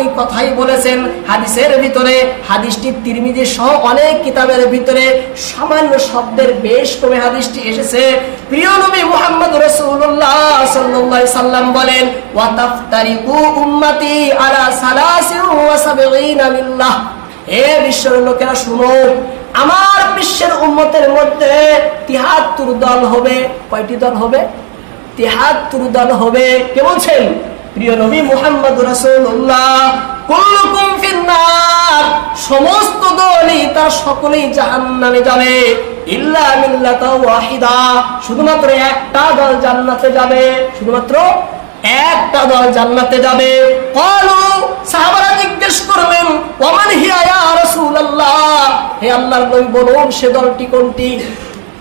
এই কথাই বলেছেন হাদিসের ভিতরে, হাদিসটি তিরমিজি সহ অনেক কিতাবের ভিতরে সামান্য শব্দের বেশ কমে হাদিসটি এসেছে। প্রিয় নবী সাল্লাম বলেন উম্মতি আলা ওয়া সাবঈনা হে বিশ্বের লোকেরা, শুনো, আমার বিশ্বের উম্মতের মধ্যে তিহাত্তর দল হবে। কয়টি দল হবে? তিহাত্তর দল হবে। কে বলছেন? প্রিয় নবী মুহাম্মদ রাসূলুল্লাহ, কুল্লুকুম ফিন্নার, সমস্ত দলই সকলেই জাহান্নামে যাবে, ইল্লা মিল্লাতা ওয়াহিদা, শুধুমাত্র একটা দল জান্নাতে যাবে, শুধুমাত্র একটা দল জান্নাতে যাবে। কলু সাহাবারা জিজ্ঞেস করলেন ওমান হিয়া রাসূলুল্লাহ? হে আল্লাহর নবী বলুন, সে দলটি কোনটি?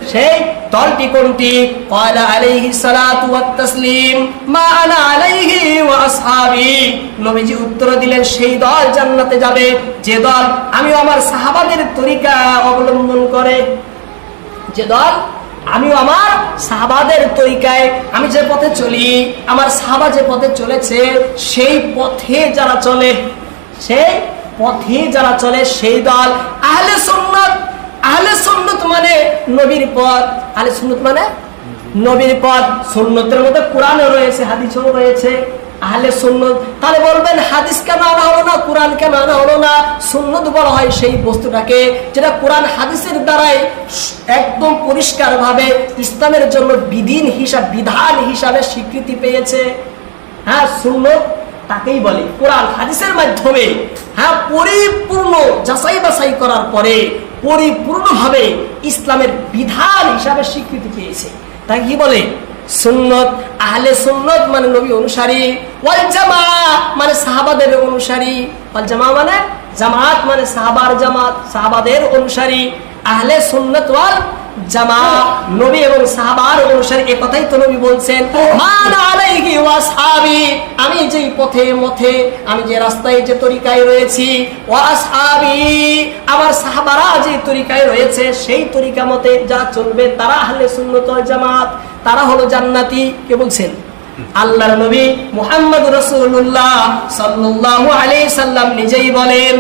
সেই দলটি কোনটি? ক্বালা আলাইহি সালাতু ওয়াত তাসলিম। মা আনা আলাইহি ওয়া আসহাবি। নবীজি উত্তর দিলেন, সেই দল জান্নাতে যাবে। যে দল আমি আমার সাহাবাদের তরিকা অবলম্বন করে। যে দল আমিও আমার সাহাবাদের তরিকায় আমি যে পথে চলি, আমার সাহাবা যে পথে চলেছে, সেই পথে যারা চলে, সেই পথে যারা চলে, সেই দল আহলে সুন্নাত নবীর পথ, আহলে সুন্নত মানে? নবীর পথ, সুন্নতের মধ্যে কোরআনও রয়েছে, হাদিসও রয়েছে, আহলে সুন্নত। তাহলে বলবেন হাদিস কেন আনা হলো না কোরআন কেন আনা হলো না? সুন্নত বলা হয় সেই বস্তুটাকে যেটা কোরআন হাদিসের দ্বারাই একদম পরিষ্কারভাবে ইসলামের জন্য বিধিন হিসাব, বিধান হিসাবে স্বীকৃতি পেয়েছে। হ্যাঁ সুন্নত তাকেই বলে। কোরআন হাদিসের মাধ্যমে হ্যাঁ পরিপূর্ণ যাচাই বাছাই করার পরে পরিপূর্ণভাবে ইসলামের বিধান হিসাবে স্বীকৃতি পেয়েছে। তাই কি বলে? সুন্নত, আহলে সুন্নত মানে নবী অনুসারী, ওয়াল জামা মানে সাহাবাদের অনুসারী। ওয়াল জামা মানে জামাত মানে সাহাবার জামাত, সাহাবাদের অনুসারী। আহলে সুন্নত ওয়াল জামা নবী এবং সাহাবার অনুসারী, এ কথাই তো নবী বলছেন। আমি যেই পথে মথে আমি যে রাস্তায়, যে তরিকায় রয়েছি সাহাবারা যে তরিকায় রয়েছে, সেই তরিকা মতে যা চলবে, তারা হলে সুন্নত জামাত, তারা হলো জান্নাতি। কে বলছেন? আল্লাহর নবী মুহাম্মদ রসুল্লাহ সাল্লাল্লাহু আলাইহি সাল্লাম নিজেই বলেন